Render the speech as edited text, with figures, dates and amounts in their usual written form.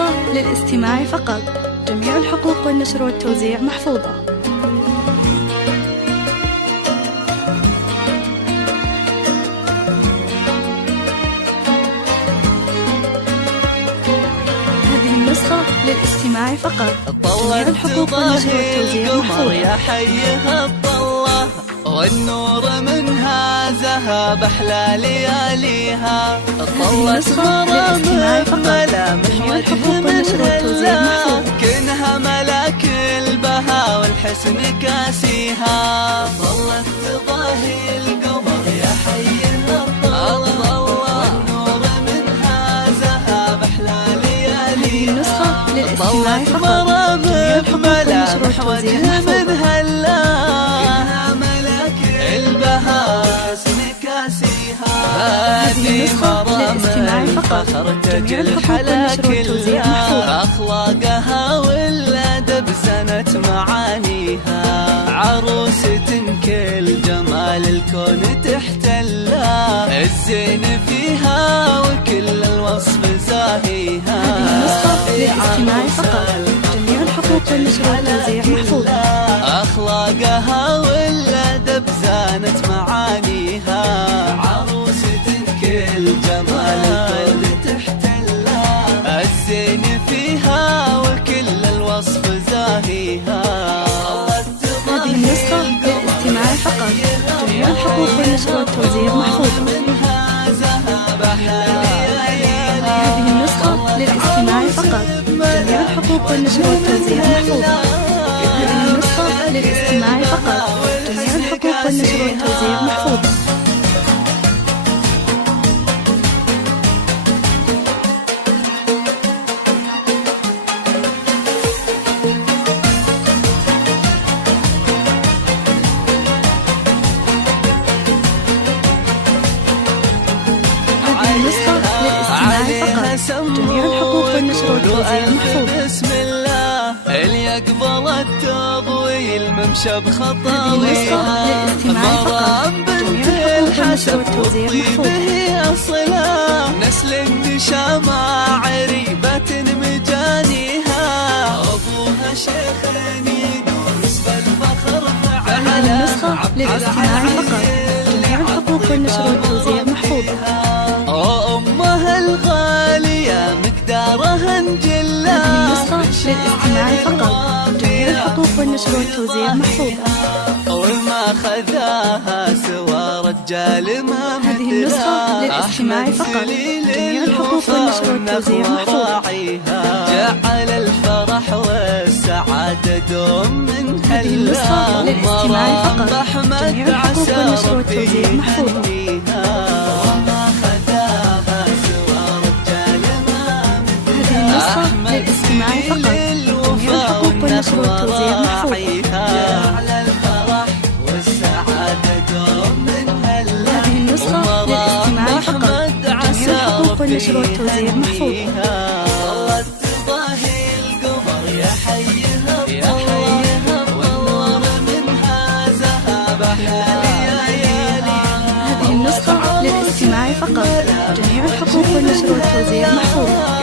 النسخة للاستماع فقط. جميع الحقوق والنشر والتوزيع محفوظة. هذه النسخة للاستماع فقط. جميع الحقوق والنشر والتوزيع محفوظة. يا حيها الطلة والنور منها ذهب أحلى لياليها. طلت مرامك ملامح وجه منها كنها ملاك البها والحسن كاسيها. طلت تضاهي القمر يا حيها الطلة والنور منها ذهب أحلى لياليها. النسخة للاستماع فقط. جميع الحقوق والنشر والتوزيع محفوظة. هذه النسخة للاستماع فقط. جميع الحقوق والنشر والتوزيع محفوظة. أخلاقها والأدب زنت معانيها. عروسة كل جمال الكون تحتلها. الزين فيها وكل الوصف زاهيها. هذه النسخة للاستماع فقط. جميع الحقوق والنشر والتوزيع محفوظة. أخلاقها والأدب زانت معانيها. عروسة كل جمال الكون تحتلها. الزين فيها وكل الوصف زاهيها. هذه النسخة للاستماع فقط. جميع الحقوق والنشر والتوزيع محفوظة. هذه النسخة للاستماع فقط. جميع الحقوق والنشر والتوزيع محفوظة. هذه النسخة للاستماع فقط. جميع الحقوق والنشر والتوزيع محفوظة. النسخة للاستماع فقط. جميع الحقوق والنشر والتوزيع محفوظة. بسم الله اللي يقبل التضويل ممشى بخطاويها. للاستماع فقط. جميع الحقوق والنشر والتوزيع محفوظة. به أصلا نسل النشا عريبة مجانيها. أبوها شيخ يدرس بالفخر هذه النسخة للاستماع فقط. جميع الحقوق والنشر والتوزيع محفوظة. أمها الغالية مقدارها نجلة. هذه النسخة للاستماع فقط. جميع الحقوق والنشر والتوزيع محفوظة. وما خذاها سوى رجال ما مثلها. هذه النسخة للاستماع فقط. جميع الحقوق والنشر والتوزيع محفوظة. جعل الفرح والسعادة دوم من حلها. هذه النسخة للاستماع فقط. جميع الحقوق والنشر والتوزيع محفوظة. هذه النسخة للاستماع فقط. جميع الحقوق والنشر والتوزيع محفوظة. هذه النسخة للاستماع فقط. جميع الحقوق والنشر والتوزيع محفوظة. هذه النسخة للاستماع فقط. جميع الحقوق والنشر والتوزيع محفوظة.